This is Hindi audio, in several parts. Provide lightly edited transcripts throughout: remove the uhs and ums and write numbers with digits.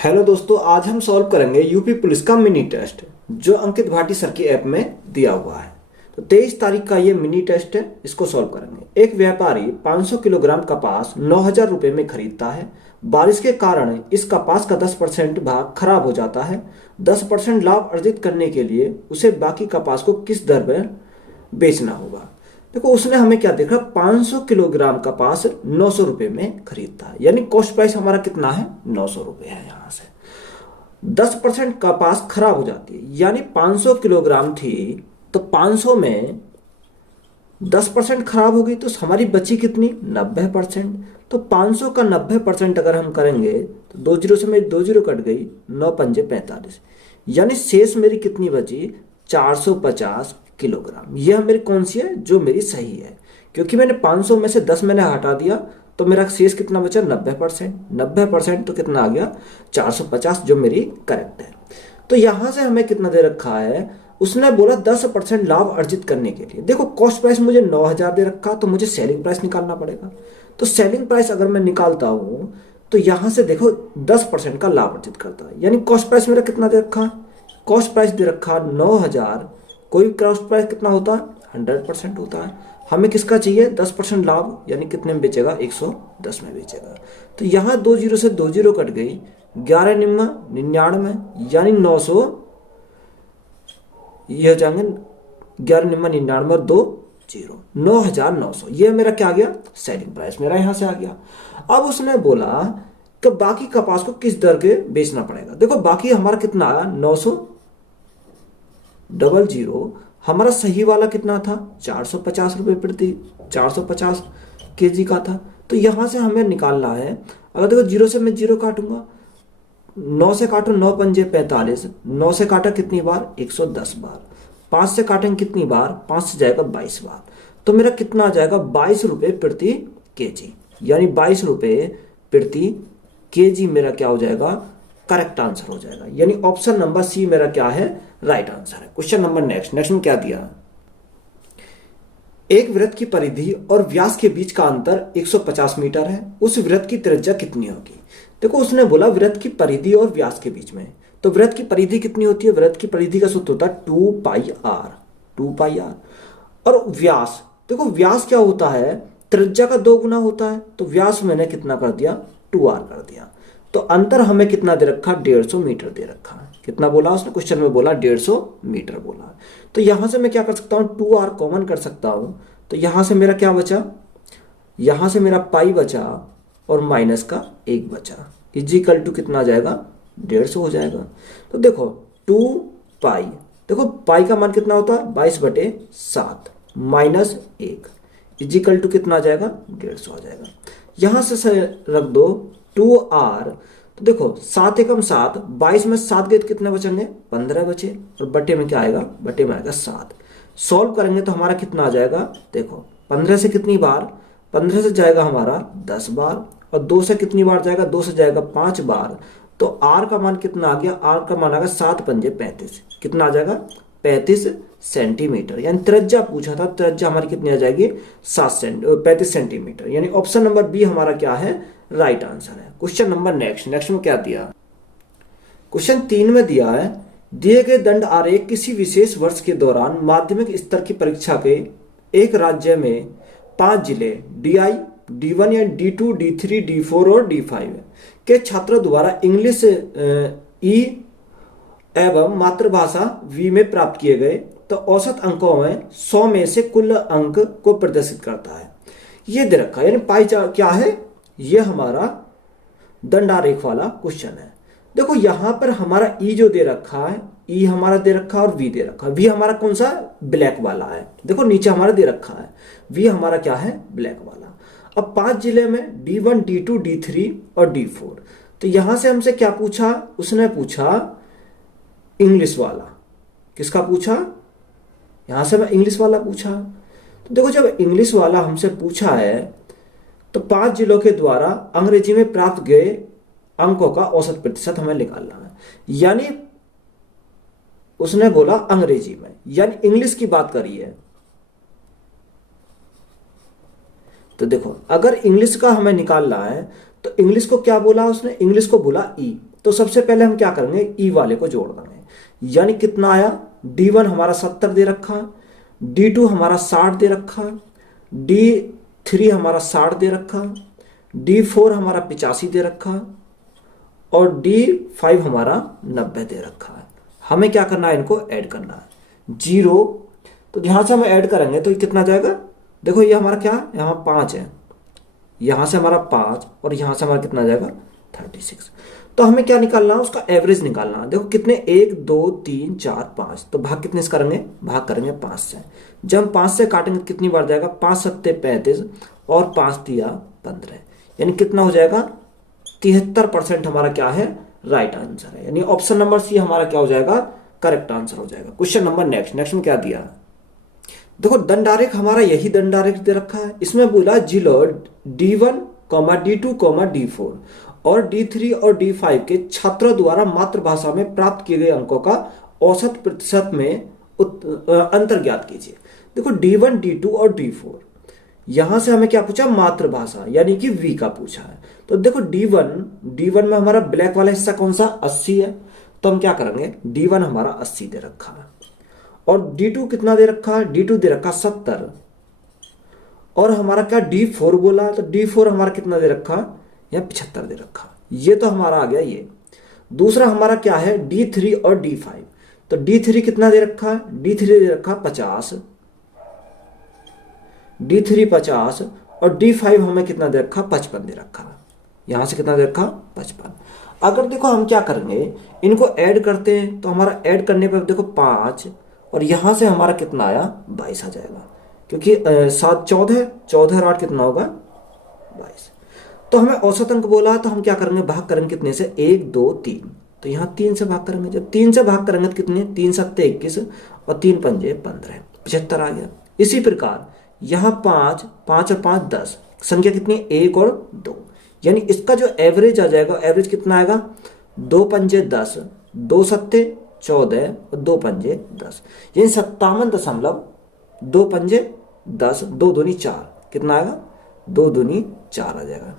हेलो दोस्तों, आज हम सॉल्व करेंगे यूपी पुलिस का मिनी टेस्ट जो अंकित भाटी सर की ऐप में दिया हुआ है। तो 23 तारीख का ये मिनी टेस्ट है, इसको सॉल्व करेंगे। एक व्यापारी 500 किलोग्राम कपास 9,000 रुपये में खरीदता है। बारिश के कारण इस कपास का 10% भाग खराब हो जाता है। 10% लाभ अर्जित करने के लिए उसे बाकी कपास को किस दर पर बेचना होगा। देखो, उसने हमें क्या देखा, 500 किलोग्राम कपास 900 रुपये में खरीदता है, यानी कॉस्ट प्राइस हमारा कितना है, 900 रुपये है। यहाँ से 10% कपास खराब हो जाती है, यानी 500 किलोग्राम थी तो 500 में 10% खराब हो गई तो हमारी बची कितनी, 90%। तो 500 का 90% अगर हम करेंगे तो 2 जीरो से मेरी 2 जीरो कट गई, 9 पंजे 45, यानी शेष मेरी कितनी बची, 450 किलोग्राम। यह मेरी कौन सी है, जो मेरी सही है, क्योंकि मैंने 500 में से 10 मैंने हटा दिया तो मेरा शेष कितना बचा, 90%। 90% तो कितना आ गया, 450, जो मेरी करेक्ट है। तो यहां से हमें कितना दे रखा है, उसने बोला 10% लाभ अर्जित करने के लिए। देखो, कॉस्ट प्राइस मुझे 9,000 दे रखा, तो मुझे सेलिंग प्राइस निकालना पड़ेगा। तो सेलिंग प्राइस अगर मैं निकालता हूं तो यहां से देखो 10% का लाभ अर्जित करता है, यानी कॉस्ट प्राइस मेरा कितना दे रखा, कॉस्ट प्राइस दे रखा 9,000। कोई कॉस्ट प्राइस कितना होता है, 100% होता है। हमें किसका चाहिए, 10% लाभ, यानी कितने में बेचेगा, 110 में बेचेगा। तो यहाँ 2 जीरो से 2 जीरो कट गई, 11 निम्मा 99, यानी 900, ये हो जाएंगे 11 निम्मा 99 और 2 जीरो, 9,900। ये मेरा क्या आ गया, सेलिंग प्राइस मेरा यहाँ से आ गया। अब उसने बोला कि बाकी कपास को किस दर के बेचना पड़ेगा। देखो, बाकी हमारा कितना आया, 900 डबल जीरो, हमारा सही वाला कितना था, 450 रुपये प्रति 450 केजी का था। तो यहां से हमें निकालना है। अगर देखो, जीरो से मैं जीरो काटूंगा, 9 से काटो 9 पंजे 45, 9 से काटा कितनी बार, 110 बार। 5 से काटेंगे कितनी बार, 5 से जाएगा 22 बार। तो मेरा कितना आ जाएगा, 22 रुपये प्रति केजी, यानी 22 रुपये प्रति केजी मेरा क्या हो जाएगा, करेक्ट आंसर हो जाएगा। यानी ऑप्शन नंबर सी मेरा क्या है, राइट आंसर है। क्वेश्चन नंबर नेक्स्ट में क्या दिया, एक वृत्त की परिधि और व्यास के बीच का अंतर 150 मीटर है, उस वृत्त की त्रिज्या कितनी होगी। देखो, उसने बोला वृत्त की परिधि और व्यास के बीच में, तो वृत्त की परिधि कितनी होती है, वृत्त की परिधि का सूत्र होता है 2 पाई आर। और व्यास, देखो व्यास क्या होता है, त्रिज्या का 2 गुना होता है, तो व्यास मैंने कितना कर दिया, 2r कर दिया। तो अंतर हमें कितना दे रखा, 150 मीटर दे रखा है। कितना बोला उसने, क्वेश्चन में बोला 150 मीटर बोला। तो यहां से मैं क्या कर सकता हूं, 2r कॉमन कर सकता हूं। तो यहां से मेरा क्या बचा, यहां से मेरा पाई बचा और माइनस का 1 बचा, इजिकल टू कितना आ जाएगा, 150 हो जाएगा। तो देखो 2 पाई, देखो पाई का मान कितना होता है, 22/7 माइनस 1 इजिकल टू कितना आ जाएगा, 150 आ जाएगा। यहां से रख दो 2r। तो देखो 7 एकम 7, 22 में 7 गए तो कितने बचेंगे, 15 बचे, और बटे में क्या आएगा, बटे में आएगा 7। सॉल्व करेंगे तो हमारा कितना आ जाएगा, देखो 15 से कितनी बार, 15 से जाएगा हमारा 10 बार, और 2 से कितनी बार जाएगा, 2 से जाएगा 5 बार। तो आर का मान कितना आ गया, आर का मान आ गया 7 पंजे 35, कितना आ जाएगा, 35 सेंटीमीटर। यानी त्रिज्या पूछा था, त्रिज्या हमारी कितनी आ जाएगी, 35 सेंटीमीटर। यानी ऑप्शन नंबर बी हमारा क्या है, राइट आंसर है। क्वेश्चन नंबर नेक्स्ट में क्या दिया, क्वेश्चन 3 में दिया है, दिए गए दंड आरेख किसी विशेष वर्ष के दौरान माध्यमिक स्तर की परीक्षा के एक राज्य में 5 जिले DI, D1 या D2, D3, D4 और D5 के छात्रों द्वारा इंग्लिश ई एवं मातृभाषा V में प्राप्त किए गए तो औसत अंकों में 100 में से कुल अंक को प्रदर्शित करता है। ये दे रखा है, यानी पाई क्या है, ये हमारा दंडारेख वाला क्वेश्चन है। देखो यहां पर हमारा ई जो दे रखा है, ई हमारा दे रखा है और वी दे रखा है। वी हमारा कौन सा, ब्लैक वाला है। देखो नीचे हमारा दे रखा है, वी हमारा क्या है, ब्लैक वाला। अब 5 जिले में D1, D2, D3 और D4। तो यहां से हमसे क्या पूछा, उसने पूछा इंग्लिश वाला। किसका पूछा, यहां से मैं इंग्लिश वाला पूछा। तो देखो जब इंग्लिश वाला हमसे पूछा है तो 5 जिलों के द्वारा अंग्रेजी में प्राप्त गए अंकों का औसत प्रतिशत हमें निकालना है। यानी उसने बोला अंग्रेजी में, यानी इंग्लिश की बात करी है। तो देखो अगर इंग्लिश का हमें निकालना है तो इंग्लिश को क्या बोला उसने, इंग्लिश को बोला ई। तो सबसे पहले हम क्या करेंगे, ई वाले को जोड़ देंगे। यानी कितना आया, D1 हमारा 70 दे रखा, D2 हमारा 60 दे रखा, D3 हमारा 60 दे रखा, D4 हमारा 85 दे रखा और D5 हमारा 90 दे रखा है। हमें क्या करना है, इनको ऐड करना है। 0, तो यहां से हम ऐड करेंगे तो ये कितना जाएगा, देखो ये हमारा क्या है, यहाँ 5 है, यहां से हमारा 5 और यहां से हमारा कितना जाएगा 36। तो हमें क्या निकालना है, उसका एवरेज निकालना है। देखो कितने, 1 2 3 4 5, तो भाग कितने से करेंगे, भाग करेंगे 5 से। जब हम 5 से काटेंगे तो कितनी बार जाएगा, 5 सत्ते 35 और 5 तिया 15, यानी कितना हो जाएगा 73% हमारा क्या है, राइट आंसर है। यानी ऑप्शन नंबर सी हमारा क्या हो जाएगा, करेक्ट आंसर हो जाएगा। क्वेश्चन नंबर नेक्स्ट में क्या दिया, देखो दंडारेख हमारा यही दंडारेख दे रखा है। इसमें बोला जिलो D1, D2, D4 और D3 और D5 के छात्रों द्वारा मातृभाषा में प्राप्त किए गए अंकों का औसत प्रतिशत में अंतर ज्ञात कीजिए। देखो D1, D2 और D4, यहां से हमें क्या पूछा, मातृभाषा यानी कि V का पूछा है। तो देखो D1 में हमारा ब्लैक वाला हिस्सा कौन सा, 80 है, तो हम क्या करेंगे, D1 हमारा 80 दे रखा है और D2 कितना दे रखा है, D2 दे रखा 70 और हमारा क्या D4 बोला है, तो D4 हमारा कितना दे रखा, या 75 दे रखा। ये तो हमारा आ गया ये। दूसरा हमारा क्या है, D3 और D5, तो D3 कितना दे रखा है, D3 दे रखा 50, D3 50 और D5 हमें कितना दे रखा, 55 दे रखा। यहां से कितना दे रखा, 55। अगर देखो हम क्या करेंगे, इनको ऐड करते हैं तो हमारा ऐड करने पर देखो 5 और यहां से हमारा कितना आया, 22 आ जाएगा, क्योंकि 7 14, 14 और 8 कितना होगा 22। तो हमें औसत अंक बोला, तो हम क्या करेंगे, भाग करेंगे कितने से, 1 2 3, तो यहाँ 3 से भाग करेंगे। जब 3 से भाग करेंगे तो कितने, 3 सत्ते 21 और 3 पंजे 15, 75 आ गया। इसी प्रकार यहाँ 5 5 और 5 10, संख्या कितनी, 1 और 2, यानी इसका जो एवरेज आ जाएगा, एवरेज कितना आएगा, 2 पंजे 10, 2 सत्ते 14 और 2 पंजे 10, यानी 57.2 पंजे 10, 2 दूनी 4, कितना आएगा, 2 दूनी 4 आ जाएगा,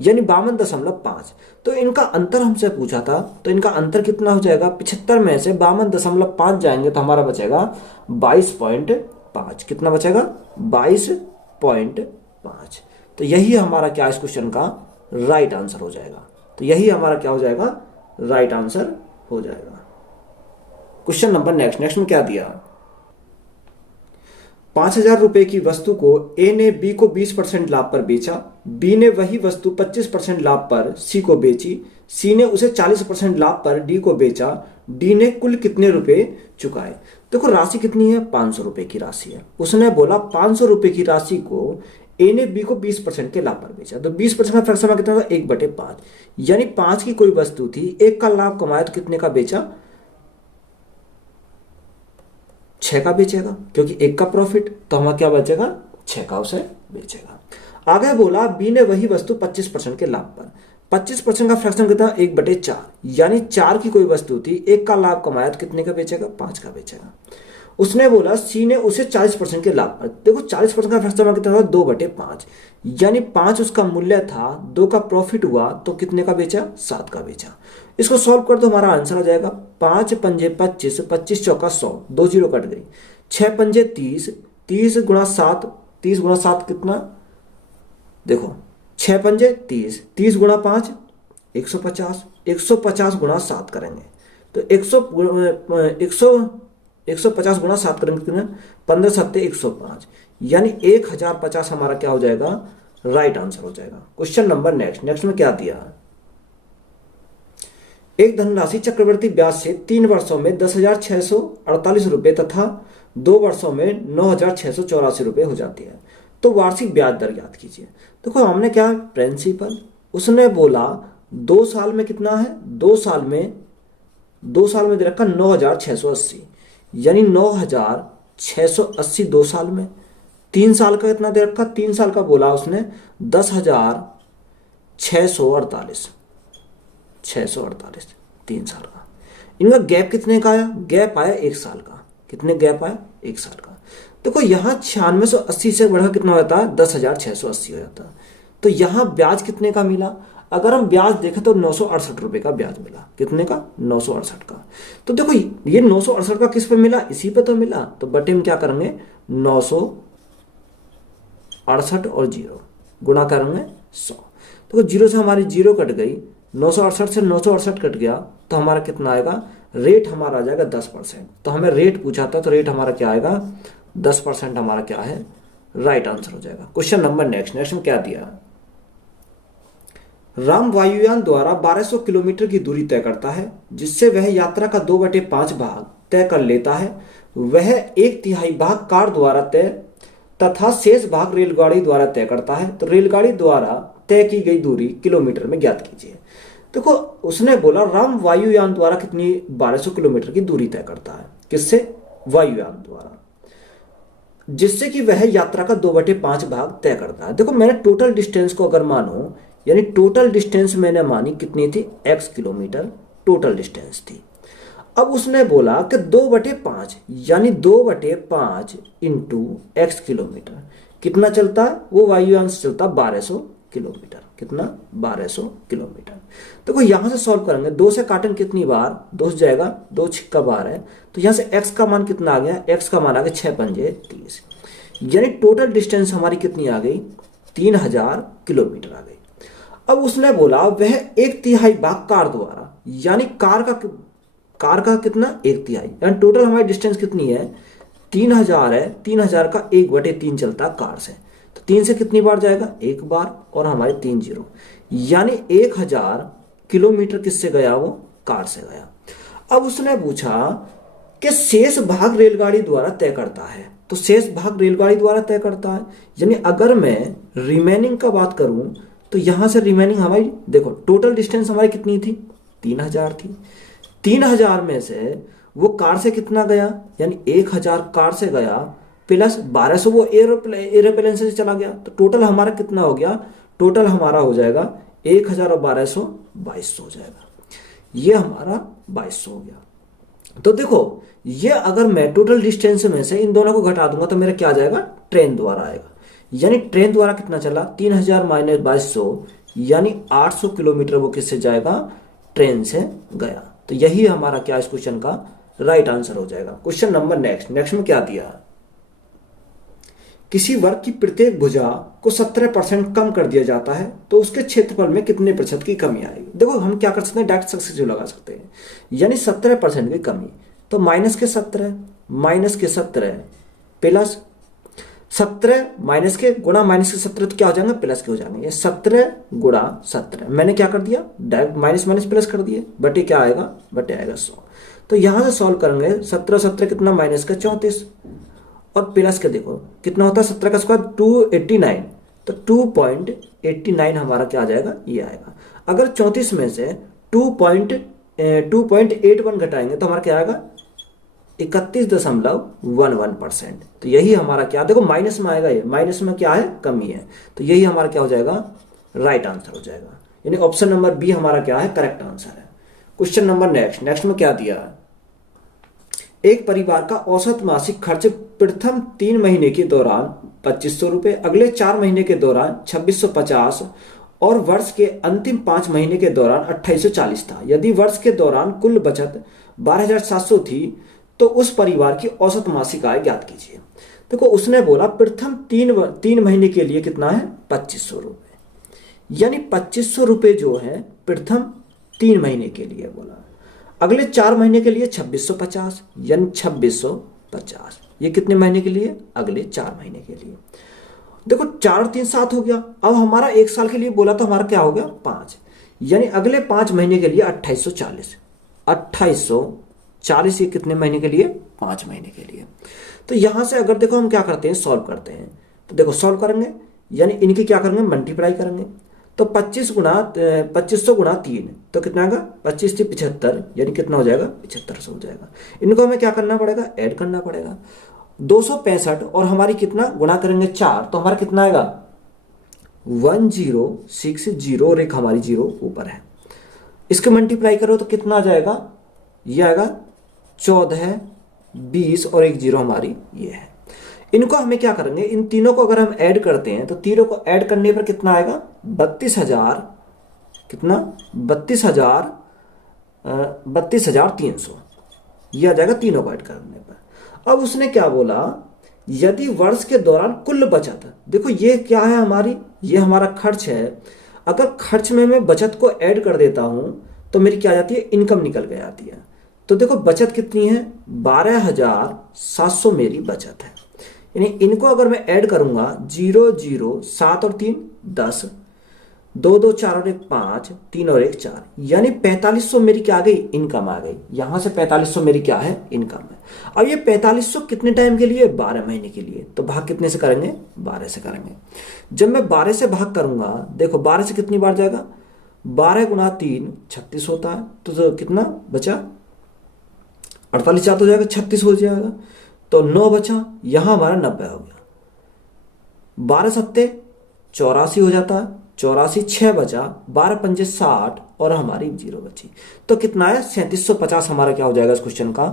यानी 52.5। तो इनका अंतर हमसे पूछा था, तो इनका अंतर कितना हो जाएगा, 75 में से 52.5 जाएंगे तो हमारा बचेगा 22.5। कितना बचेगा, 22.5। तो यही हमारा क्या इस क्वेश्चन का राइट आंसर हो जाएगा। तो यही हमारा क्या हो जाएगा, राइट आंसर हो जाएगा। क्वेश्चन नंबर नेक्स्ट में क्या दिया, 5,000 रुपए की वस्तु को ए ने बी को 20% लाभ पर बेचा, बी ने वही वस्तु 25% लाभ पर सी को बेची, सी ने उसे 40% लाभ पर डी को बेचा, डी ने कुल कितने रुपए चुकाए। देखो राशि कितनी है, 500 रुपए की राशि है। उसने बोला 500 रुपए की राशि को ए ने बी को 20% के लाभ पर बेचा, तो 20% का फ्रैक्शन कितना था, 1/5, यानी 5 की कोई वस्तु थी, 1 का लाभ कमाया तो कितने का बेचा, 6 का बेचेगा, क्योंकि 1 का प्रॉफिट, तो हमारा क्या बचेगा, 6 का उसे बेचेगा। आगे बोला बी ने वही वस्तु 25% के लाभ पर, 25% का फ्रैक्शन कितना, 1/4, यानी 4 की कोई वस्तु थी, 1 का लाभ कमाया तो कितने का बेचेगा, 5 का बेचेगा। उसने बोला सी ने उसे 40% के लाभ पर, देखो 40% का फ्रैक्शन कितना था, 2/5, यानी 5 उसका मूल्य था, 2 का प्रॉफिट हुआ तो कितने का बेचा, 7 का बेचा। इसको सॉल्व कर दो, हमारा आंसर आ जाएगा 5 पंजे 25, 25 चौका 100, 2 जीरो कट गई, 6 पंजे 30, 30 गुणा 7, 30 गुणा 7 कितना, देखो 6 पंजे 30, 30 गुणा 5 150, 150 गुणा 7 करेंगे तो 150 गुणा 7 करेंगे कितना, 15 सत्ते 105, यानी 1050 हमारा क्या हो जाएगा, राइट आंसर हो जाएगा। क्वेश्चन नंबर नेक्स्ट में क्या दिया, एक धनराशि चक्रवर्ती ब्याज से 3 वर्षों में 10,648 रुपए तथा 2 वर्षों में 9,684 रुपए हो जाती है, तो वार्षिक ब्याज दर ज्ञात कीजिए। देखो हमने क्या, प्रिंसिपल, उसने बोला 2 साल में कितना है, 2 साल में दे रखा 9,680, यानी 9,680 2 साल में। 3 साल का कितना दे रखा, 3 साल का बोला उसने 10,648, 648 3 साल का। इनका गैप कितने का आया, गैप आया 1 साल का। कितने गैप आया, 1 साल का। देखो यहाँ 9680 से बढ़कर कितना होता है, 10,680 हो जाता है। तो यहाँ ब्याज कितने का मिला, अगर हम ब्याज देखें तो 968 रुपए का ब्याज मिला। कितने का? 968 का। तो देखो ये 968 का किस पे मिला? इसी पे तो मिला। तो बटे में क्या करेंगे? 968 और 0 गुणा करेंगे 100। तो जीरो से हमारी 0 कट गई, 968 से 968 कट गया, तो हमारा कितना आएगा? रेट हमारा आ जाएगा 10%। तो हमें रेट पूछा था, तो रेट हमारा क्या आएगा? 10% हमारा क्या है? राइट आंसर हो जाएगा। क्वेश्चन नंबर नेक्स्ट में क्या दिया? राम वायुयान द्वारा 1200 किलोमीटर की दूरी तय करता है, जिससे वह यात्रा का 2/5 भाग तय कर लेता है। वह 1/3 भाग कार द्वारा तय तथा शेष भाग रेलगाड़ी द्वारा तय करता है। तो रेलगाड़ी द्वारा तय की गई दूरी किलोमीटर में ज्ञात कीजिए। देखो उसने बोला राम वायुयान द्वारा कितनी? 1200 किलोमीटर की दूरी तय करता है। किससे? वायुयान द्वारा, जिससे कि वह यात्रा का 2/5 भाग तय करता है। देखो मैंने टोटल डिस्टेंस को अगर मानो, यानी टोटल डिस्टेंस मैंने मानी कितनी थी? x किलोमीटर टोटल डिस्टेंस थी। अब उसने बोला कि 2/5 यानी 2/5 इंटू x किलोमीटर कितना चलता है? वो वायुयान से चलता 1200 किलोमीटर। कितना? 1200 किलोमीटर। देखो यहां से सॉल्व करेंगे, 2 से काटन कितनी बार? 2 से जाएगा, 2 छिक्का 12 है। तो यहां से x का मान कितना आ गया? x का मान आ गया 6 पंजे 30, यानी टोटल डिस्टेंस हमारी कितनी आ गई? 3000 किलोमीटर आ गई। अब उसने बोला वह 1/3 भाग कार द्वारा, यानी कार का कितना? 1/3, यानी टोटल हमारी डिस्टेंस कितनी है? 3000 है। 3000 का 1/3 चलता है कार से, तो 3 से कितनी बार जाएगा? 1 बार, और हमारे 3 जीरो, यानी 1000 किलोमीटर किससे गया? वो कार से गया। अब उसने पूछा कि शेष भाग रेलगाड़ी द्वारा तय करता है। तो शेष भाग रेलगाड़ी द्वारा तय करता है, यानी अगर मैं रिमेनिंग का बात करूं तो यहां से रिमेनिंग हमारी, देखो टोटल डिस्टेंस हमारी कितनी थी? 3000 थी। 3000 में से वो कार से कितना गया? यानी 1000 कार से गया, प्लस 1200 वो एरोप्लेन से चला गया। तो टोटल हमारा कितना हो गया? टोटल हमारा हो जाएगा 1000 और 1200 2200 हो जाएगा। ये हमारा 2200 हो गया। तो देखो ये अगर मैं टोटल डिस्टेंस में से इन दोनों को घटा दूंगा तो मेरा क्या आ जाएगा? ट्रेन द्वारा आएगा। यानी ट्रेन द्वारा कितना चला? 3000 माइनस 2200, यानी 800 किलोमीटर वो किससे जाएगा? ट्रेन से गया। तो यही हमारा क्या इस क्वेश्चन का राइट आंसर हो जाएगा। क्वेश्चन नंबर नेक्स्ट में क्या दिया? किसी वर्ग की प्रत्येक भुजा को 17% कम कर दिया जाता है, तो उसके क्षेत्रफल में कितने प्रतिशत की कमी आएगी? देखो हम क्या कर सकते हैं? डायरेक्ट सक्सेसिव लगा सकते हैं, यानी 17% की कमी। तो माइनस के 17 प्लस 17 माइनस के गुणा माइनस के 17, तो क्या हो जाएंगे? प्लस के हो जाएंगे। ये 17 गुणा 17 मैंने क्या कर दिया? डायरेक्ट माइनस माइनस प्लस कर दिए। बटे क्या आएगा? बटे आएगा 100। तो यहां से सॉल्व करेंगे, 17 कितना? माइनस का 34, और प्लस के देखो कितना होता है? 17 का स्क्वायर 289, तो 2.89 हमारा क्या आ जाएगा? ये आएगा। अगर 34 में से 2.81 घटाएंगे तो हमारा क्या आएगा? 31.11%। तो यही हमारा क्या, देखो माइनस में आएगा, ये माइनस में क्या है? कमी है। तो यही हमारा क्या हो जाएगा? राइट आंसर हो जाएगा। यानी ऑप्शन नंबर बी हमारा क्या है? करेक्ट आंसर है। क्वेश्चन नंबर नेक्स्ट में क्या दिया है? एक परिवार का औसत मासिक खर्च प्रथम 3 महीने के दौरान 2500 रुपए, अगले 4 महीने के दौरान 2650 और वर्ष के अंतिम 5 महीने के दौरान 2840 था। यदि वर्ष के दौरान कुल बचत 12700 थी, तो उस परिवार की औसत मासिक आय ज्ञात कीजिए। देखो उसने बोला प्रथम 3 महीने के लिए कितना है? 2500 रुपए, यानी 2500 रुपए जो है प्रथम 3 महीने के लिए बोला। अगले 4 महीने के लिए 2650, यानी 2650। ये कितने महीने के लिए? अगले 4 महीने के लिए। देखो 4 और 3 7 हो गया। अब हमारा 1 साल के लिए बोला तो हमारा क्या हो गया? 5, यानी अगले 5 महीने के लिए 2840। 2840 ये कितने महीने के लिए? 5 महीने के लिए। तो यहां से अगर देखो हम क्या करते हैं? सॉल्व करते हैं। तो देखो सॉल्व करेंगे, यानी इनकी क्या करेंगे? मल्टीप्लाई करेंगे। तो 2500 गुणा 3, तो कितना आएगा? 25 से 75, यानी कितना हो जाएगा? 7500 हो जाएगा। इनको हमें क्या करना पड़ेगा? ऐड करना पड़ेगा। 265 और हमारी कितना गुणा करेंगे? 4, तो हमारा कितना आएगा? 1060, और एक हमारी 0 ऊपर है। इसको मल्टीप्लाई करो तो कितना आ जाएगा? ये आएगा 14, 20 और एक 0 हमारी ये है। इनको हमें क्या करेंगे? इन तीनों को अगर हम ऐड करते हैं तो तीनों को ऐड करने पर कितना आएगा? 32,000 कितना 32,300, यह आ जाएगा तीनों को ऐड करने पर। अब उसने क्या बोला, यदि वर्ष के दौरान कुल बचत, देखो ये क्या है हमारी, ये हमारा खर्च है, अगर खर्च में मैं बचत को ऐड कर देता हूं तो मेरी क्या आ जाती है, इनकम निकल के आती है। तो देखो बचत कितनी है, 12,700 मेरी बचत है। यानी इनको अगर मैं ऐड करूंगा, 0 0 7 और 3 10, 2 2 4 और 1 5, 3 और 1 4, यानी 4500 मेरी क्या आ गई, इनकम आ गई। यहां से 4500 मेरी क्या है, इनकम है। अब ये 4500 कितने टाइम के लिए, 12 महीने के लिए। तो भाग कितने से करेंगे, 12 से करेंगे। जब मैं 12 से भाग करूंगा, देखो 12 से कितनी बार जाएगा, 12 गुना 3 36 होता है। तो कितना बचा, 48 4 हो जाएगा, 36 हो जाएगा। तो 9 बचा, यहां हमारा 90 हो गया। 12 सत्ते 84 हो जाता है, 84 6 बचा, 12 पंजे 60 और हमारी 0 बची। तो कितना है, 3750 हमारा क्या हो जाएगा इस क्वेश्चन का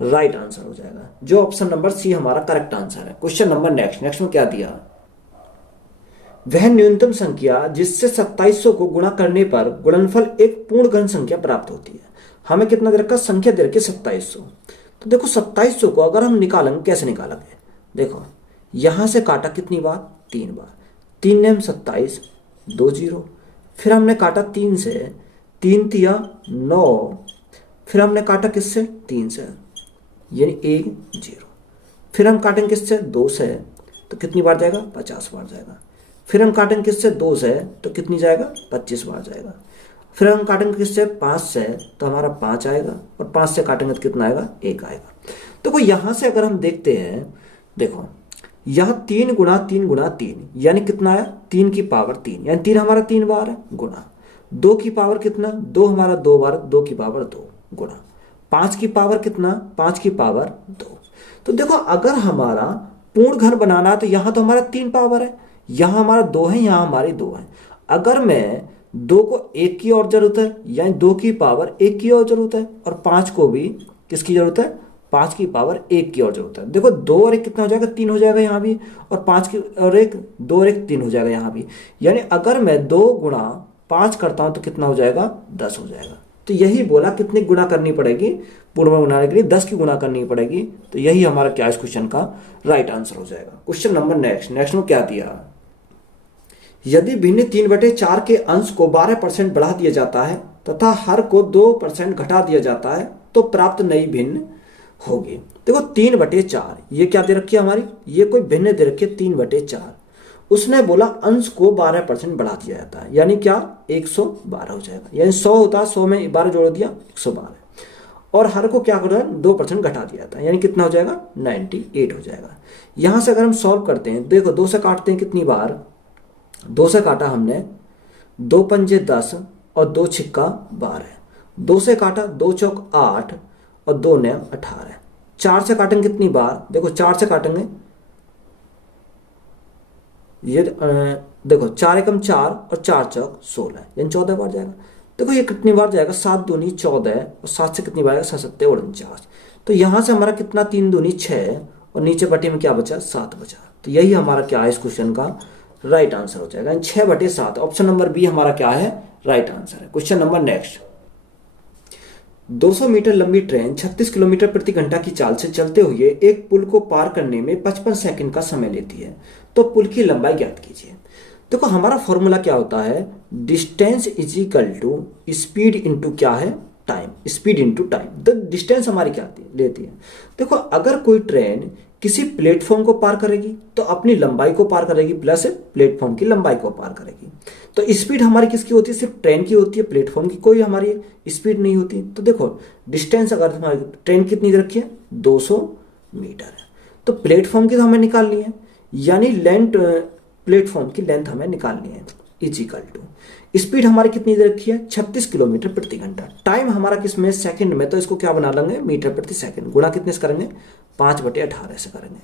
राइट आंसर हो जाएगा, जो ऑप्शन नंबर सी हमारा करेक्ट आंसर है। क्वेश्चन नंबर नेक्स्ट में क्या दिया, वह न्यूनतम संख्या जिससे 2700 को गुणा करने पर गुणनफल एक पूर्ण घन संख्या प्राप्त होती है। हमें कितना दे रखा, संख्या दे रखी 2700। तो देखो 2700 को अगर हम निकालेंगे, कैसे निकालेंगे, देखो यहां से काटा कितनी बार, 3 बार, 3 ने हम 27, 2 0, फिर हमने काटा 3 से, 3 तिया 9, फिर हमने काटा किससे, 3 से, यानी 1 0, फिर हम काटेंगे किससे, 2 से, तो कितनी बार जाएगा, 50 बार जाएगा। फिर हम काटेंगे किससे, 2 से, तो कितनी जाएगा, 25 बार जाएगा। फिर हम काटेंगे किससे, 5 से, तो हमारा 5 आएगा, और 5 से काटेंगे तो कितना आएगा, 1 आएगा। तो यहां से अगर हम देखते हैं, देखो यह 3 गुणा 3 गुणा 3, यानी कितना आया, 3 की पावर 3, यानी 3 हमारा 3 बार है, गुणा 2 की पावर कितना, 2 हमारा 2 बार, 2 की पावर 2, गुणा 5 की पावर कितना, 5 की पावर 2। तो देखो अगर हमारा पूर्ण घन बनाना है तो यहां तो हमारा 3 पावर है, यहां हमारा 2 है, यहां हमारी 2 है। अगर मैं 2 को 1 की और जरूरत है, यानी 2 की पावर 1 की और जरूरत है, और 5 को भी किसकी जरूरत है, 5 की पावर 1 की और जरूरत है। देखो 2 और 1 कितना हो जाएगा, 3 हो जाएगा यहाँ भी, और 5 की और 1, 2 और 1 3 हो जाएगा यहाँ भी। यानी अगर मैं 2 गुणा 5 करता हूं तो कितना हो जाएगा, 10 हो जाएगा। तो यही बोला कितनी गुणा करनी पड़ेगी, पूर्ण बनाने के लिए 10 की गुणा करनी पड़ेगी। तो यही हमारा क्या इस क्वेश्चन का राइट आंसर हो जाएगा। क्वेश्चन नंबर नेक्स्ट में क्या दिया, यदि भिन्न 3/4 के अंश को 12% बढ़ा दिया जाता है तथा हर को 2% घटा दिया जाता है तो प्राप्त नई भिन्न होगी। देखो 3/4 ये क्या दे रखी है हमारी, ये कोई भिन्न दे रखी है 3/4। उसने बोला अंश को 12% बढ़ा दिया जाता है, यानी क्या 112 हो जाएगा, यानी 100 होता है, 100 में 12 जोड़ दिया 112, और हर को क्या करो 2% घटा दिया था, यानी कितना हो जाएगा 98 हो जाएगा। यहां से अगर हम सॉल्व करते हैं, देखो 2 से काटते हैं कितनी बार, 2 से काटा हमने, 2 पंजे 10 और 2 छिक्का 12, 2 से काटा 2 चौक 8 और 2 ने 18, 4 से काटेंगे कितनी बार, देखो 4 से काटेंगे, ये देखो 4 एकम 4 और 4 चौक 16, यानी 14 बार जाएगा। देखो ये कितनी बार जाएगा, 7 दूनी 14 और 7 से कितनी बार आएगा, 7 7 49। तो यहां से हमारा कितना 3 दूनी 6 और नीचे बटे में क्या बचा, 7 बचा। तो यही हमारा क्या है इस क्वेश्चन का राइट आंसर हो जाएगा, 6/7। ऑप्शन नंबर बी हमारा क्या है, राइट आंसर है। क्वेश्चन नंबर नेक्स्ट, 200 मीटर लंबी ट्रेन 36 किलोमीटर प्रति घंटा की चाल से चलते हुए एक पुल को पार करने में 55 सेकंड का समय लेती है, तो पुल की लंबाई ज्ञात कीजिए। देखो हमारा फॉर्मूला क्या होता है, distance is equal to speed into क्या है, टाइम, स्पीड इंटू टाइम। तो डिस्टेंस हमारी क्या लेती है, देखो अगर कोई ट्रेन किसी प्लेटफॉर्म को पार करेगी तो अपनी लंबाई को पार करेगी प्लस प्लेटफॉर्म की लंबाई को पार करेगी। तो स्पीड हमारी किसकी होती है, सिर्फ ट्रेन की होती है, प्लेटफॉर्म की कोई हमारी स्पीड नहीं होती। तो देखो डिस्टेंस अगर हमारी ट्रेन कितनी दे रखी है, 200 मीटर है, तो प्लेटफॉर्म की तो हमें निकालनी है, यानी लेंथ, प्लेटफॉर्म की लेंथ हमें निकालनी है, इज इक्वल टू स्पीड हमारी कितनी दे रखी है, 36 किलोमीटर प्रति घंटा। टाइम हमारा किसमें, सेकंड में, तो इसको क्या बना लेंगे, मीटर प्रति सेकंड, गुणा कितने से करेंगे, 5/18 से करेंगे,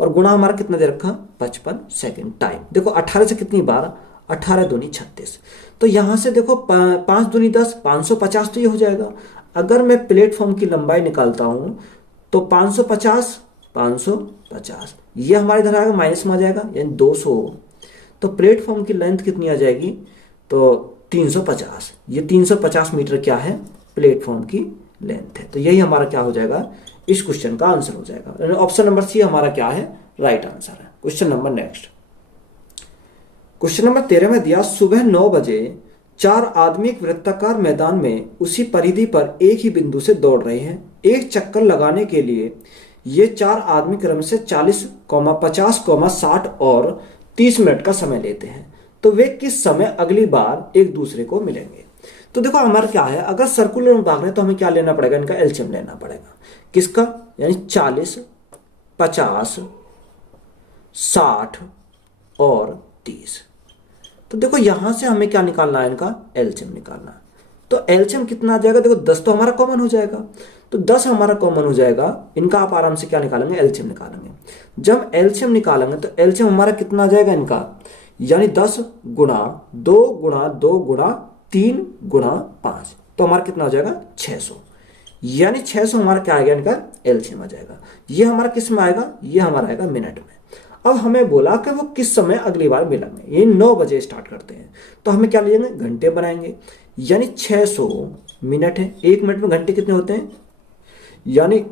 और गुणा हमारा कितना दे रखा, 55 सेकंड। टाइम देखो 18 से कितनी बार, 18 दूनी 36, तो यहां से देखो 5 दूनी 10, 550 तो ये हो जाएगा। अगर मैं प्लेटफॉर्म की लंबाई निकालता हूं तो 550 ये हमारे इधर आएगा, माइनस में आ जाएगा, यानी 200। तो प्लेटफॉर्म की लेंथ कितनी आ जाएगी, तो 350। ये 350 मीटर क्या है, प्लेटफॉर्म की लेंथ है। तो यही हमारा क्या हो जाएगा, इस क्वेश्चन का आंसर हो जाएगा। ऑप्शन नंबर सी हमारा क्या है, राइट आंसर है। Question number next, question number 13 में दिया, सुबह 9 बजे 4 आदमी एक वृत्ताकार मैदान में उसी परिधि पर एक ही बिंदु से दौड़ रहे हैं। एक चक्कर लगाने के लिए ये 4 आदमी क्रम से 40, 50, 60 और 30 मिनट का समय लेते हैं। तो वे किस समय अगली बार एक दूसरे को मिलेंगे। तो देखो हमारा क्या है, अगर सर्कुलर में भाग रहे हैं तो हमें क्या लेना पड़ेगा, इनका एलसीएम लेना पड़ेगा। किसका, यानी 40, 50, 60 और 30। तो देखो यहां से हमें क्या निकालना है, इनका एलसीएम निकालना है। तो एलसीएम कितना आ जाएगा, देखो 10 तो हमारा कॉमन हो जाएगा, तो 10 हमारा कॉमन हो जाएगा। इनका आप आराम से क्या निकालेंगे, एलसीएम निकालेंगे। जब एलसीएम निकालेंगे तो एलसीएम हमारा कितना आ जाएगा इनका, यानी 10 गुणा 2 गुणा 2 गुणा 3 गुणा 5, तो हमारा कितना हो जाएगा 600। यानी 600 हमारा क्या आएगा, इनका एलसीएम आ जाएगा। ये हमारा किस में आएगा, ये हमारा आएगा मिनट में। अब हमें बोला कि वो किस समय अगली बार मिलेंगे, ये 9 बजे स्टार्ट करते हैं, तो हमें क्या लेंगे, घंटे बनाएंगे। यानी 600 मिनट है, 1 मिनट में घंटे कितने होते हैं, यानी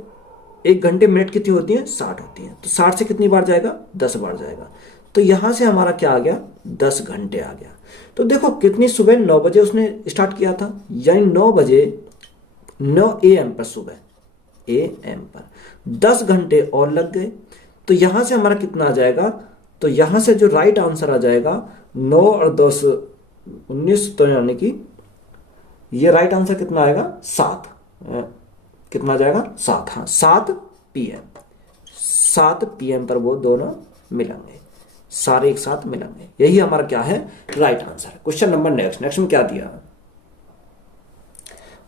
1 घंटे मिनट कितनी होती है, 60 होती है। तो 60 से कितनी बार जाएगा, 10 बार जाएगा। तो यहां से हमारा क्या आ गया, 10 घंटे आ गया। तो देखो कितनी, सुबह 9 बजे उसने स्टार्ट किया था, यानी 9 बजे 9 AM पर, सुबह AM पर 10 घंटे और लग गए। तो यहां से हमारा कितना आ जाएगा, तो यहां से जो राइट आंसर आ जाएगा 9 और 10 19, तो यानी कि ये राइट आंसर कितना आएगा, 7। कितना आ जाएगा, 7। हाँ 7 PM, 7 PM पर वो दोनों मिलेंगे, सारे एक साथ मिलेंगे। यही हमारा क्या है, राइट आंसर है। क्वेश्चन नंबर नेक्स्ट में क्या दिया,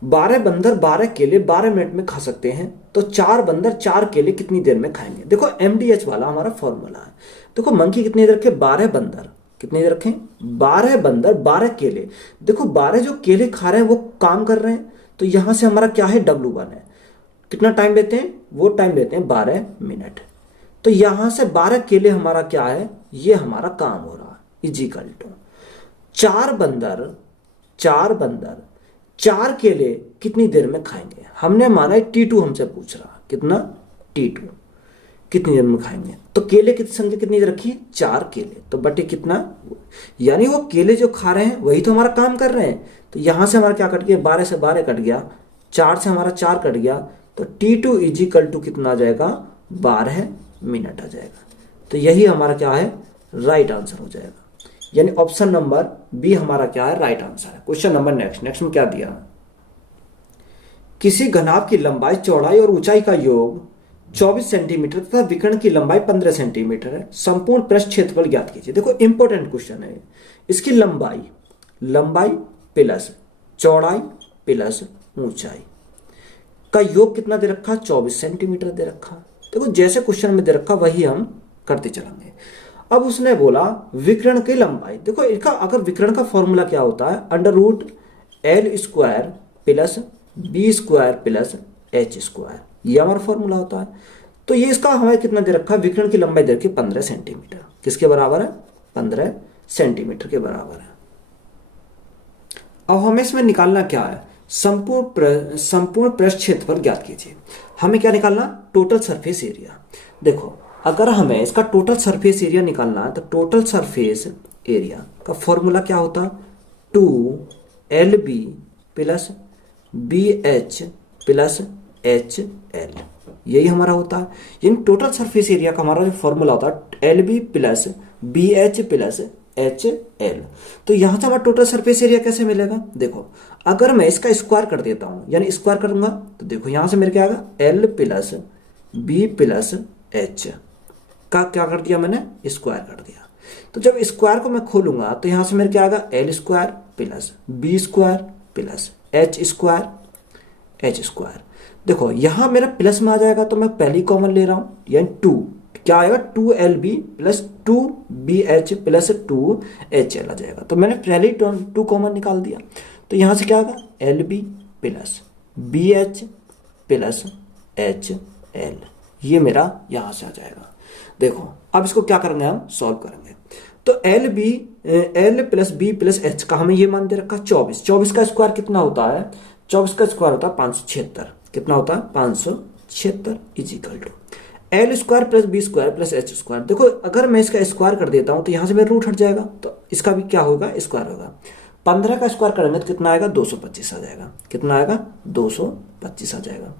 12 बंदर 12 केले 12 मिनट में खा सकते हैं, तो 4 बंदर 4 केले कितनी देर में खाएंगे। देखो MDH वाला हमारा फॉर्मूला है। देखो मंकी कितनी देर रखे, 12 बंदर कितनी देर रखें, 12 बंदर 12 केले। देखो 12 जो केले खा रहे हैं वो काम कर रहे हैं, तो यहां से हमारा क्या है, W1 है। कितना टाइम लेते हैं, वो टाइम लेते हैं 12 मिनट। तो यहां से 12 केले हमारा क्या है, ये हमारा काम हो रहा है, इजिकल टू 4 बंदर 4 केले कितनी देर में खाएंगे। हमने माना है T2 हमसे पूछ रहा, कितना, T2 कितनी देर में खाएंगे। तो केले की संख्या कितनी रखी, 4 केले, तो बटे कितना, यानी वो केले जो खा रहे हैं वही तो हमारा काम कर रहे हैं। तो यहां से हमारा क्या कट गया, 12 से 12 कट गया, 4 से हमारा 4 कट गया, तो T2 इजिकल टू कितना आ जाएगा, 12 मिनट आ जाएगा। तो यही हमारा क्या है, राइट आंसर हो जाएगा। यानी ऑप्शन नंबर बी हमारा क्या है, राइट आंसर है। क्वेश्चन नंबर नेक्स्ट में क्या दिया, किसी घनाभ की लंबाई, चौड़ाई और ऊंचाई का योग 24 सेंटीमीटर तथा विकर्ण की लंबाई 15 सेंटीमीटर है। संपूर्ण पृष्ठ क्षेत्रफल ज्ञात कीजिए। देखो इंपॉर्टेंट क्वेश्चन है। इसकी लंबाई प्लस चौड़ाई प्लस ऊंचाई का योग कितना दे रखा, 24 सेंटीमीटर दे रखा। देखो जैसे क्वेश्चन में दे रखा वही हम करते चलेंगे। अब उसने बोला विकर्ण की लंबाई। देखो इसका अगर विकर्ण का फॉर्मूला क्या होता है, √L² plus B² plus H², ये हमारा फॉर्मूला होता है। तो ये इसका हमें कितना दे रखा है, विकर्ण की लंबाई दे रखी 15 सेंटीमीटर। किसके बराबर है, 15 सेंटीमीटर के बराबर है। अब हमें इसमें निकालना क्या है, संपूर्ण पृष्ठ क्षेत्रफल ज्ञात कीजिए। हमें क्या निकालना, टोटल सरफेस एरिया। देखो अगर हमें इसका टोटल सरफेस एरिया निकालना है तो टोटल सरफेस एरिया का फॉर्मूला क्या होता है, 2LB plus BH plus HL, यही हमारा होता है। यानी टोटल सरफेस एरिया का हमारा जो फॉर्मूला होता है LB plus BH plus HL। तो यहां से हमारा टोटल सरफेस एरिया कैसे मिलेगा, देखो अगर मैं इसका स्क्वायर कर देता हूं, यानी स्क्वायर करूंगा तो देखो यहां से मेरे क्या आएगा, L plus B plus H का क्या कर दिया मैंने, स्क्वायर कर दिया। तो जब स्क्वायर को मैं खोलूंगा तो यहां से मेरे क्या आएगा, L² plus B² plus H²। देखो यहां मेरा प्लस में आ जाएगा तो मैं पहली कॉमन ले रहा हूं, यानी 2 क्या आएगा, 2LB plus 2BH plus 2HL आ जाएगा। तो मैंने पहले 2 कॉमन निकाल दिया। तो यहां से क्या आएगा, LB plus BH plus HL, ये मेरा यहां से आ जाएगा। देखो अब इसको क्या करेंगे, हम सॉल्व करेंगे। तो L plus B plus H का हमें ये मान दे रखा 24। 24 का स्क्वायर कितना होता है? 24 का स्क्वायर होता है 576। कितना होता है? 576 is equal to L square plus B square plus H square. देखो अगर मैं इसका स्क्वायर कर देता हूं तो यहां से मेरा रूट हट जाएगा, तो इसका भी क्या होगा? स्क्वायर होगा। 15 का स्क्वायर करेंगे तो कितना आएगा? 225 आ जाएगा। कितना आएगा? 225 आ जाएगा।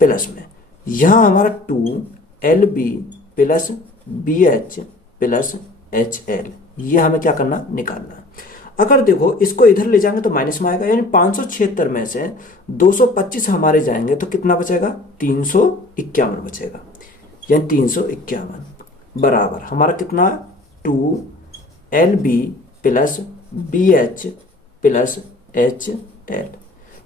प्लस में यहां हमारा 2LB plus BH plus HL, ये हमें क्या करना? निकालना। अगर देखो इसको इधर ले जाएंगे तो माइनस में आएगा, यानी 576 में से 225 हमारे जाएंगे तो कितना बचेगा? 351 बचेगा, यानी 351 बराबर हमारा कितना? 2LB plus BH plus HL।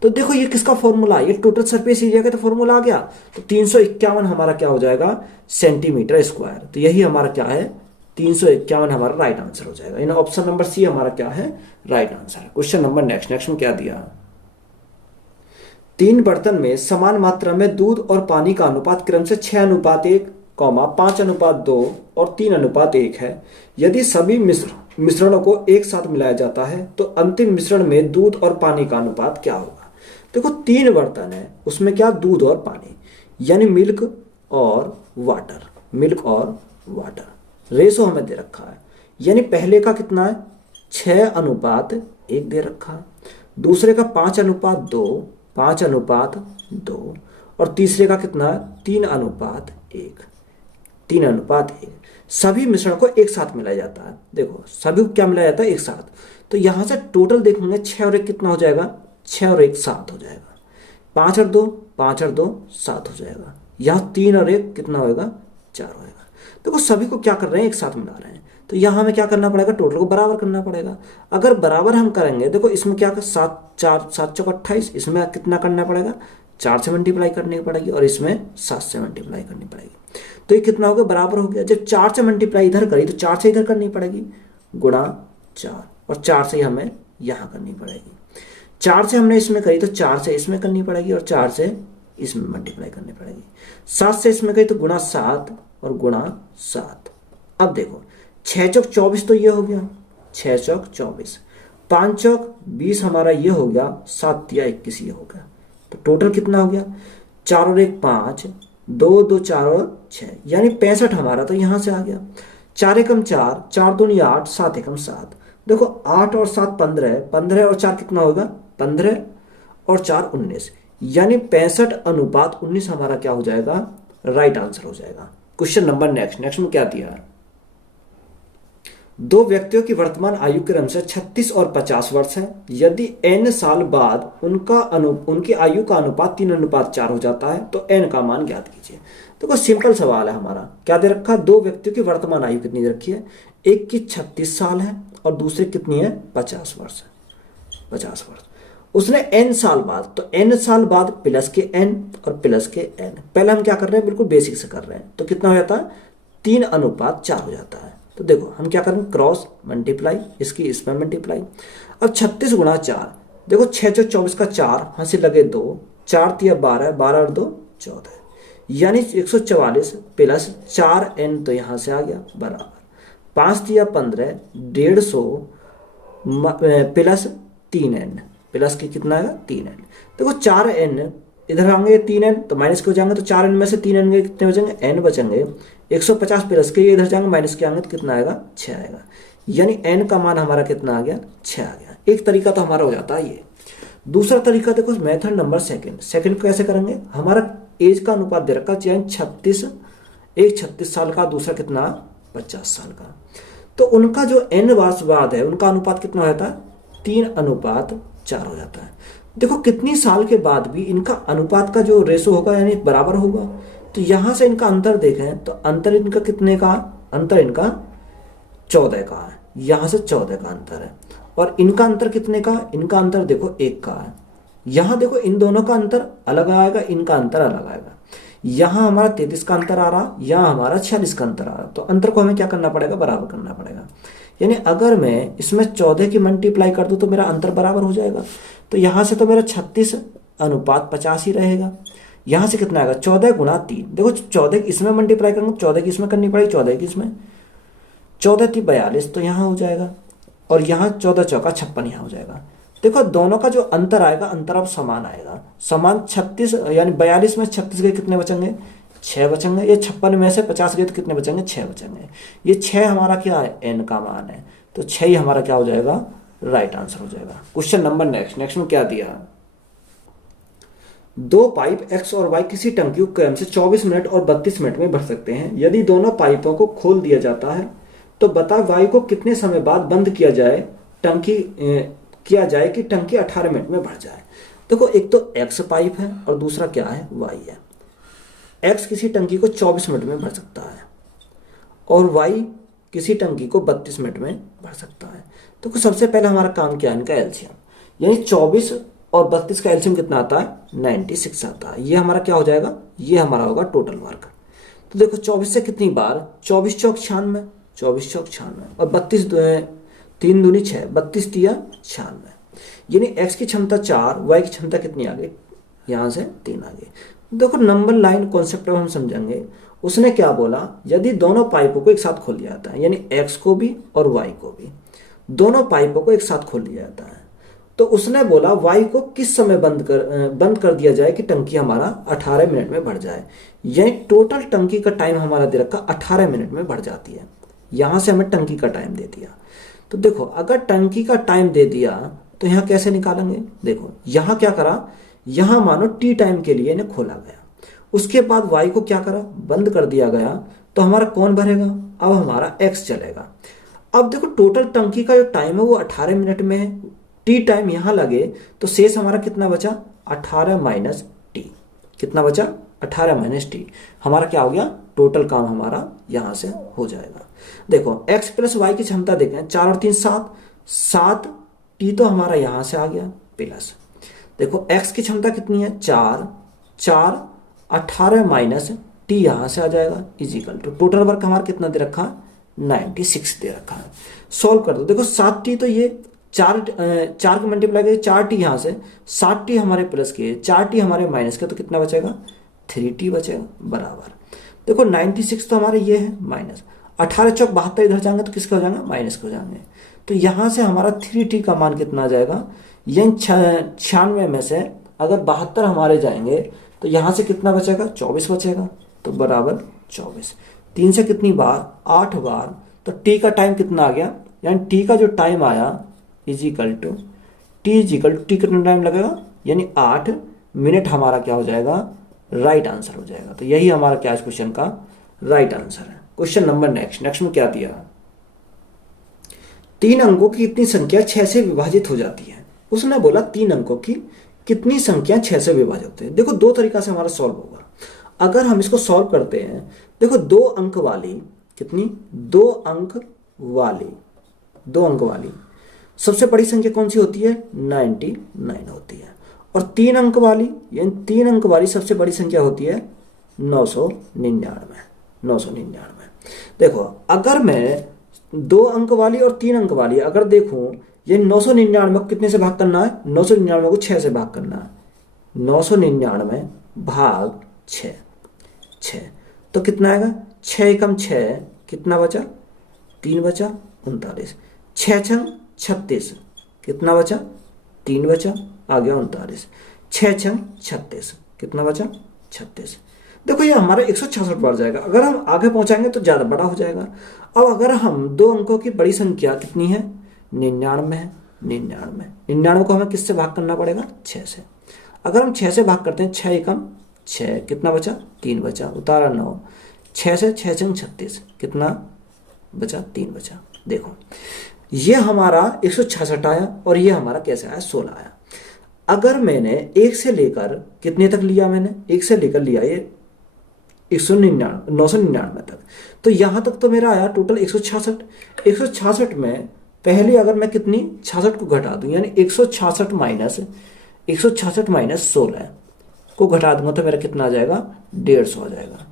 तो देखो ये किसका फॉर्मूला? ये टोटल सरफेस एरिया का तो फॉर्मूला आ गया। तो 351 हमारा क्या हो जाएगा? Centimetre square. तो यही हमारा क्या है? 351 हमारा राइट आंसर हो जाएगा। इन ऑप्शन नंबर सी हमारा क्या है? राइट आंसर है। क्वेश्चन नंबर नेक्स्ट में क्या दिया? 3 बर्तन में समान मात्रा में दूध और पानी का अनुपात क्रम से 6:1, 5:2 और 3:1 है। यदि सभी मिश्रणों को एक साथ मिलाया जाता है तो अंतिम मिश्रण में दूध और पानी का अनुपात क्या होगा? देखो 3 बर्तन है, उसमें क्या? दूध और पानी, यानी मिल्क और वाटर। मिल्क और वाटर रेशो हमें दे रखा है, यानी पहले का कितना है? 6:1 दे रखा है, दूसरे का 5:2, 5:2 और तीसरे का कितना है? 3:1, 3:1। सभी मिश्रण को एक साथ मिलाया जाता है। देखो सभी को क्या मिलाया जाता है? एक साथ। तो यहां से टोटल देखेंगे 6 और 1 कितना हो जाएगा? 6 और 1 7 हो जाएगा। 5 और 2, 5 और 2 7 हो जाएगा। यहाँ 3 और 1 कितना होगा? 4 होएगा। देखो सभी को क्या कर रहे हैं? एक साथ मिला रहे हैं। तो यहाँ हमें क्या करना पड़ेगा? टोटल को बराबर करना पड़ेगा। अगर बराबर हम करेंगे, देखो इसमें क्या कर 7 4 7 चौक 28, इसमें कितना करना पड़ेगा? 4 से मल्टीप्लाई करनी पड़ेगी और इसमें 7 से मल्टीप्लाई करनी पड़ेगी। तो ये कितना हो गया? बराबर हो गया। जब 4 से मल्टीप्लाई इधर करी तो 4 से इधर करनी पड़ेगी, गुणा 4, और 4 से हमें यहाँ करनी पड़ेगी। 4 से हमने इसमें करी तो 4 से इसमें करनी पड़ेगी और 4 से इसमें मल्टीप्लाई करनी पड़ेगी। 7 से इसमें करी तो गुणा 7 और गुणा 7। अब देखो 6 चौक 24 तो ये हो गया, 6 चौक 24, 5 चौक 20 हमारा ये हो गया, 7 या 21 ये हो गया। तो टोटल कितना हो गया? 4 और 1 5, 2 2 4 और 6, यानी 65 हमारा तो यहां से आ गया। 4 एकम 4, 4 दूनी 8, 7 एकम 7। देखो 8 और 7 15, 15 और 4 कितना होगा? 15 और 4 19, यानी 65:19 हमारा क्या हो जाएगा? राइट आंसर हो जाएगा। क्वेश्चन नंबर नेक्स्ट में क्या दिया? 2 व्यक्तियों की वर्तमान आयु क्रम से 36 और 50 वर्ष है। यदि n साल बाद उनकी आयु का अनुपात 3:4 हो जाता है तो n का मान ज्ञात कीजिए। देखो सिंपल सवाल है हमारा। क्या दे रखा? 2 व्यक्तियों की वर्तमान आयु कितनी दे रखी है? एक की 36 साल है और दूसरे कितनी है? 50 वर्ष है। 50 वर्ष। उसने n साल बाद, तो n साल बाद प्लस के n और प्लस के n। पहले हम क्या कर रहे हैं? बिल्कुल बेसिक से कर रहे हैं। तो कितना हो जाता है? 3:4 हो जाता है। तो देखो हम क्या करेंगे? क्रॉस मल्टीप्लाई, इसकी इसमें मल्टीप्लाई। अब 36 गुणा 4, देखो 6 चौक 24 का 4, हाँ से लगे 2, 4 तिया 12, 12 और 2 14, यानी 144 प्लस 4n तो यहां से आ गया बराबर 5 तिया 15, 150 प्लस 3n, प्लस की कितना आएगा? 3n। देखो 4n इधर आएंगे 3n तो माइनस के हो जाएंगे, तो 4n में से 3n के कितने बचेंगे? n बचेंगे। 150 प्लस के इधर जाएंगे, माइनस के आएंगे तो कितना आएगा? 6 आएगा। यानी n का मान हमारा कितना आ गया? 6 आ गया। एक तरीका तो हमारा हो जाता है ये। दूसरा तरीका देखो मेथड नंबर सेकंड कैसे करेंगे? हमारा एज का अनुपात दे रखा है 36, एक 36 साल का, दूसरा कितना? 50 साल का। तो उनका जो n वर्ष बाद है उनका अनुपात कितना हो जाता है? 3:4 हो जाता है। देखो कितनी साल के बाद भी इनका अनुपात का जो रेशो होगा यानी बराबर होगा। तो यहां से इनका अंतर देखें तो अंतर इनका कितने का? अंतर इनका 14 का है। यहां से 14 का अंतर है। और इनका अंतर कितने का? इनका अंतर देखो 1 का है। यहां देखो इन दोनों का अंतर अलग आएगा, इनका अंतर अलग आएगा। यहां हमारा 33 का अंतर आ रहा, यहां हमारा 46 का अंतर आ रहा। तो अंतर को हमें क्या करना पड़ेगा? बराबर करना पड़ेगा। यानी अगर मैं इसमें 14 की मल्टीप्लाई कर दूं तो मेरा अंतर बराबर हो जाएगा। तो यहां से तो मेरा 36:50 ही रहेगा। यहां से कितना आएगा? 14 गुणा 3। देखो 14 इसमें मल्टीप्लाई करूंगा, 14 की इसमें करनी पड़ेगी, 14 की इसमें, 14 × 42 तो यहाँ हो जाएगा, और यहाँ 14 चौका 56 यहाँ हो जाएगा। देखो दोनों का जो अंतर आएगा, अंतर अब समान आएगा, समान 36 यानी 42 में 36 गए कितने बचेंगे, 6 बचेंगे। ये 56 में से 50 गए तो कितने बचेंगे, 6 बचेंगे। ये 6 हमारा क्या है, n का मान है, तो 6 ही हमारा क्या हो जाएगा, राइट आंसर हो जाएगा। क्वेश्चन नंबर नेक्स्ट में क्या दिया, दो पाइप x और y किसी टंकी को क्रम से 24 मिनट और 32 मिनट में भर सकते हैं। यदि दोनों पाइपों को खोल दिया जाता है तो बता y को कितने समय बाद बंद किया जाए कि टंकी 18 मिनट में भर जाए। देखो एक तो x पाइप है और दूसरा क्या है, y है। x किसी टंकी को 24 मिनट में भर सकता है और y किसी टंकी को 32 मिनट में भर सकता है। तो सबसे पहले हमारा काम क्या है, इनका एलसीएम, यानी 24 और 32 का एलसीएम कितना आता है, 96 आता है। ये हमारा क्या हो जाएगा, ये हमारा होगा टोटल वर्क। तो देखो 24 से कितनी बार, 24 चौक 96, 24 चौक 96 और 32 3 दूनी 6, 32 तिया 96, यानी x की क्षमता 4, y की क्षमता कितनी आ गई, यहाँ से 3 आ गई। देखो नंबर लाइन कॉन्सेप्ट हम समझेंगे। उसने क्या बोला, यदि दोनों पाइपों को एक साथ खोल दिया जाता है, यानी x को भी और y को भी, दोनों पाइपों को एक साथ खोल दिया जाता है, तो उसने बोला y को किस समय बंद कर दिया जाए कि टंकी हमारा 18 मिनट में भर जाए। यानी टोटल टंकी का टाइम हमारा दे रखा 18 मिनट में भर जाती है। यहां से हमें टंकी का टाइम दे दिया। तो देखो अगर टंकी का टाइम दे दिया तो यहाँ कैसे निकालेंगे, देखो यहाँ क्या करा, यहाँ मानो टी टाइम के लिए इन्हें खोला गया, उसके बाद y को क्या करा, बंद कर दिया गया, तो हमारा कौन भरेगा, अब हमारा x चलेगा। अब देखो टोटल टंकी का जो टाइम है वो 18 मिनट में है, टी टाइम यहाँ लगे तो शेष हमारा कितना बचा, 18 माइनस टी, कितना बचा, 18 माइनस टी। हमारा क्या हो गया, टोटल काम हमारा यहाँ से हो जाएगा। देखो x प्लस वाई की क्षमता देखें, 4 और 3 7, 7 टी तो हमारा यहाँ से आ गया प्लस, देखो x की क्षमता कितनी है, 4, 4 18 माइनस टी यहाँ से आ जाएगा इजिकल टू टोटल वर्क हमारा कितना दे रखा, 96 दे रखा है। सॉल्व कर दो, देखो 7 टी तो ये 4 का मल्टीप्लाई करें, 4 टी यहाँ से, 7 टी हमारे प्लस के, 4 टी हमारे माइनस के, तो कितना बचेगा, 3 टी बचेगा बराबर। देखो 96 तो हमारे ये है माइनस 18 चौक 72, इधर जाएंगे तो किसके हो जाएंगे, माइनस के हो जाएंगे। तो यहाँ से हमारा 3t का मान कितना आ जाएगा, यानी 96 में से अगर 72 हमारे जाएंगे तो यहाँ से कितना बचेगा, 24 बचेगा, तो बराबर 24। 3 से कितनी बार, 8 बार, तो t का टाइम कितना आ गया, यानी t का जो टाइम आया इजिकल टू टी कितना टाइम लगेगा, यानी 8 मिनट हमारा क्या हो जाएगा, राइट आंसर हो जाएगा। तो यही हमारा क्या इस क्वेश्चन का राइट आंसर है। क्वेश्चन नंबर नेक्स्ट में क्या दिया, 3 अंकों की कितनी संख्या 6 से विभाजित हो जाती है। उसने बोला 3 अंकों की कितनी संख्या 6 से विभाजित होती है। देखो 2 तरीका से हमारा सॉल्व होगा। अगर हम इसको सॉल्व करते हैं, देखो 2 अंक वाली कितनी, 2 अंक वाली सबसे बड़ी संख्या कौन सी होती है, 99 होती है। और 3 अंक वाली, यानी 3 अंक वाली सबसे बड़ी संख्या होती है 999। देखो अगर मैं 2 अंक वाली और 3 अंक वाली अगर देखूं, ये 999 को कितने से भाग करना है, 999 को 6 से भाग करना है, 999 भाग 6, तो कितना आएगा, 6 एकम 6, कितना बचा, 3 बचा 39, 6 छंग 36, कितना बचा, 3 बचा, आ गया 39, 6 छंग 36, कितना बचा, 36। देखो ये हमारा 166 बार जाएगा। अगर हम आगे पहुंचाएंगे तो ज़्यादा बड़ा हो जाएगा। अब अगर हम 2 अंकों की बड़ी संख्या कितनी है, 99 है, 99 को हमें किससे भाग करना पड़ेगा, 6 से। अगर हम 6 से भाग करते हैं, 6 एकम 6, कितना बचा, 3 बचा, उतारा 9, 6 से 6 छंग 36, कितना बचा, 3 बचा। देखो ये हमारा 166 आया और ये हमारा कैसे आया, 16 आया। अगर मैंने 1 से लेकर कितने तक लिया, मैंने 1 से लेकर लिया ये 999 तक, तो यहाँ तक तो मेरा आया टोटल 166। 166 में पहले अगर मैं कितनी 66 को घटा दूं, यानी 166 माइनस 16 को घटा दूंगा तो मेरा कितना आ जाएगा, 150 आ जाएगा।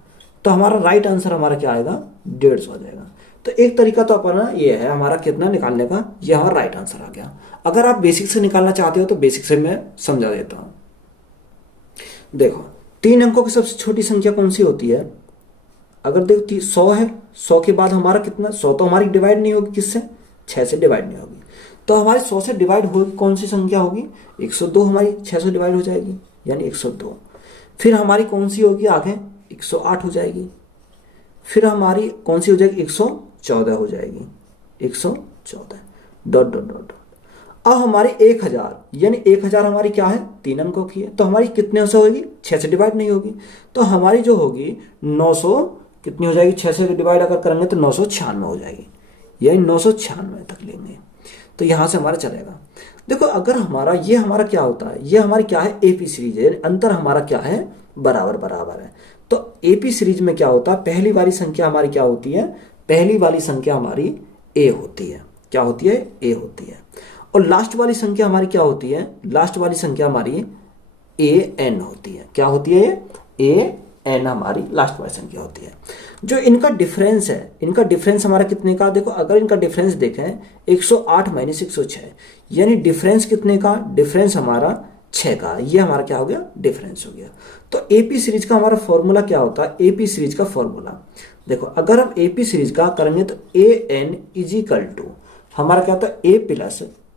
तो हमारा राइट आंसर हमारा क्या आएगा, 150 आ जाएगा। तो एक तरीका तो अपना ये है हमारा कितना निकालने का, ये हमारा राइट आंसर आ गया। अगर आप बेसिक से निकालना चाहते हो तो बेसिक से मैं समझा देता हूं। देखो 3 अंकों की सबसे छोटी संख्या कौन सी होती है, अगर देखो 100 है, 100 के बाद हमारा कितना, 100 तो हमारी डिवाइड नहीं होगी किससे, 6 से डिवाइड नहीं होगी, तो हमारी 100 से डिवाइड होगी कौन सी संख्या होगी, 102 हमारी 6 से डिवाइड हो जाएगी, यानी 102। फिर हमारी कौन सी होगी आगे, 108 हो जाएगी। फिर हमारी कौन सी हो जाएगी, 114 हो जाएगी, 114 डॉट डॉट डॉट। अब हमारी 1000, यानी 1000 हमारी क्या है, 3 अंकों की है, तो हमारी कितने से होगी, 6 से डिवाइड नहीं होगी, तो हमारी जो होगी 900 कितनी हो जाएगी, 6 से डिवाइड अगर करेंगे तो 996 हो जाएगी, यानी 996 तक लेंगे, तो यहां से हमारा चलेगा। देखो अगर हमारा ये हमारा क्या होता है, ये हमारी क्या है, एपी सीरीज है, अंतर हमारा क्या है, बराबर बराबर है। तो एपी सीरीज में क्या होता है, पहली वाली संख्या हमारी क्या होती है, पहली वाली संख्या हमारी ए होती है, क्या होती है, ए होती है, और लास्ट वाली संख्या हमारी क्या होती है, लास्ट वाली संख्या हमारी ए एन होती है, क्या होती है, ए एन हमारी लास्ट वाली संख्या होती है। जो इनका डिफरेंस है, इनका डिफरेंस हमारा कितने का, देखो अगर इनका डिफरेंस देखें 108 माइनस 106, यानी डिफरेंस कितने का, डिफरेंस हमारा 6 का, ये हमारा क्या हो गया, डिफरेंस हो गया। तो एपी सीरीज का हमारा फॉर्मूला क्या होता है, एपी सीरीज का फॉर्मूला देखो, अगर हम एपी सीरीज का करेंगे तो ए एन इजिकल टू हमारा क्या होता है,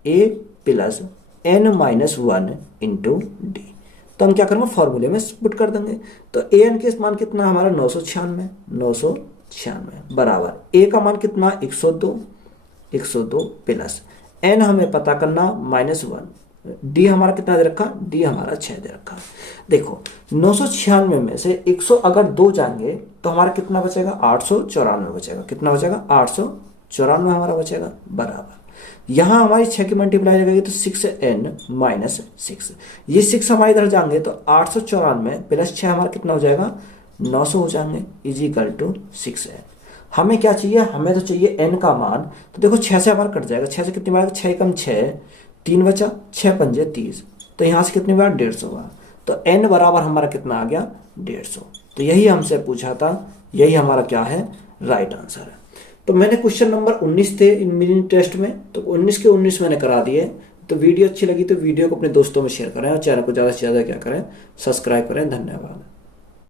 a plus n minus 1 into d. तो हम क्या करेंगे, फॉर्मूले में पुट कर देंगे, तो ए एन के मान कितना हमारा 996 बराबर ए का मान कितना, 102 प्लस एन हमें पता करना -1, डी हमारा कितना दे रखा, डी हमारा 6 दे रखा। देखो 996 में से 100 अगर 2 जाएंगे तो हमारा कितना बचेगा, 894 बचेगा, कितना बचेगा, 894 हमारा बचेगा, बराबर यहां हमारी 6 की मल्टीप्लाई लगेगी तो 6n माइनस 6, ये 6 हमारे इधर जाएंगे तो 894 प्लस 6 हमारा कितना हो जाएगा, 900 हो जाएंगे, इजिकल टू 6n। हमें क्या चाहिए, हमें तो चाहिए n का मान, तो देखो 6 से हमारा कट जाएगा, 6 से कितनी बार, 6 कम 6 3 बचा, 6 पंजे 30, तो यहाँ से कितनी बार 150 हुआ, तो n बराबर हमारा कितना आ गया, 150। तो यही हमसे पूछा था, यही हमारा क्या है, राइट आंसर है। तो मैंने क्वेश्चन नंबर 19 थे इन मिनी टेस्ट में, तो 19 के 19 मैंने करा दिए। तो वीडियो अच्छी लगी तो वीडियो को अपने दोस्तों में शेयर करें और चैनल को ज़्यादा से ज़्यादा क्या करें, सब्सक्राइब करें। धन्यवाद।